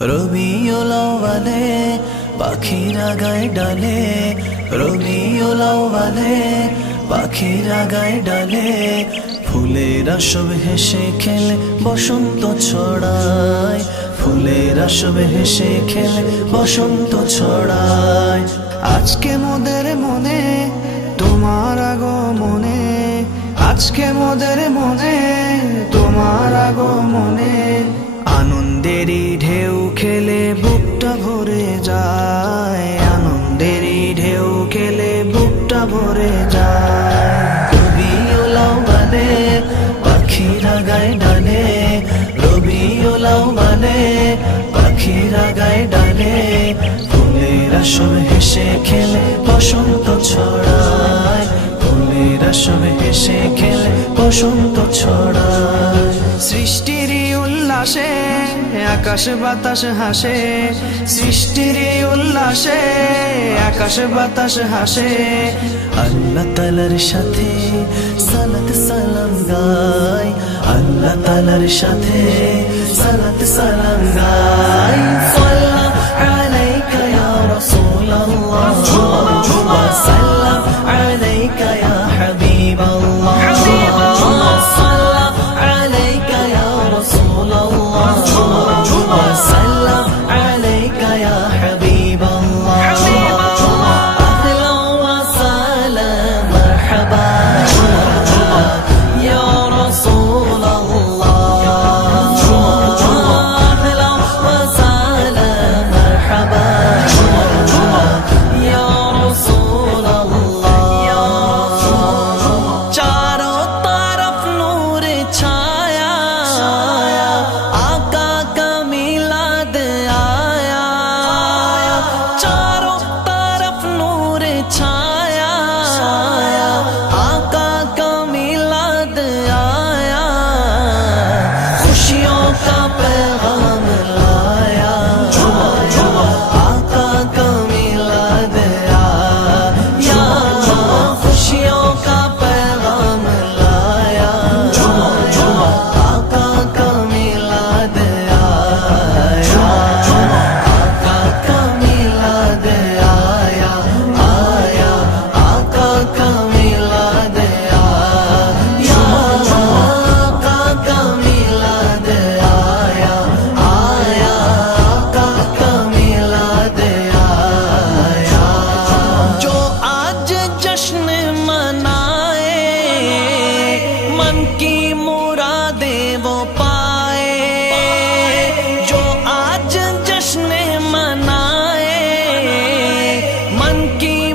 রবিওলাওয়ালে পাখিরা গায়ে ডালে। রবিওলাওয়ালে পাখিরা গায়ে ডালে। ফুলেরা সব হেসে খেলে বসন্ত ছড়ায়। ফুলেরা সব হেসে খেলে বসন্ত ছড়ায়। আজকে মোদের মনে, তোমার আগো মনে আজকে মোদের মনে, তোমার আগো মনে আনন্দেরই ঢেউ খেলে বুকটা ভরে যায়। আনন্দেরই ঢেউ খেলে বুকটা ভরে যায়। রবিওলাও বালে পাখিরা গায়ে ডালে রবিওলাও বালে পাখিরা গায়ে ডানে। ফুলেরা সব হেসে খেলে বসন্ত ছড়ায়। ফুলেরা সব হেসে খেলে বসন্ত ছড়ায়। সৃষ্টির উল্লাসে আকাশ বাতাস হাসে। সৃষ্টির উল্লাসে আকাশ বাতাস হাসে। আল্লাহ তালার সাথে সালাত সালাম গাই। আল্লাহ তালার সাথে সালাত সালাম গাই। সাল্লাহ আলাইকা ইয়া রাসূলুল্লাহ। সাল্লাহ one king.